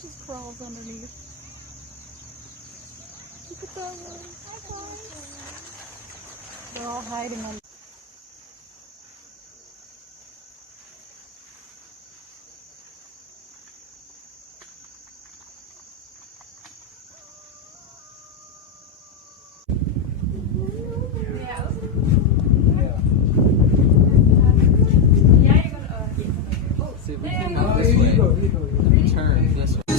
Just crawls underneath. Look at that one. Hi, boys. They're all hiding on. See, we can go this way. Let me turn this way.